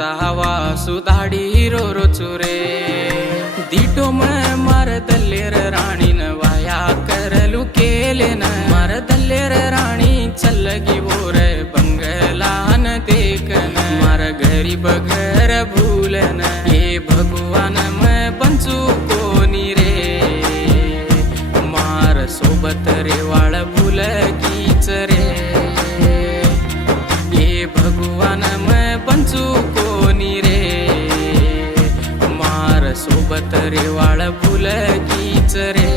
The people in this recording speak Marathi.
हवा सुधाडी रो रो चुरे दीटो मैं मार दल्लेर राणी न वाया करलू केले न मार दल्लेर राणी चल्लगी वोर बंगला न देखन मार गरीब घर भूलन ये भगवान मैं बंचू कोनी रे मार सोबत रेवाळ भूल कीच रे ये भगवान मैं बंचू कोनी रे मार सोबत रेवाळ भूल कीच रे।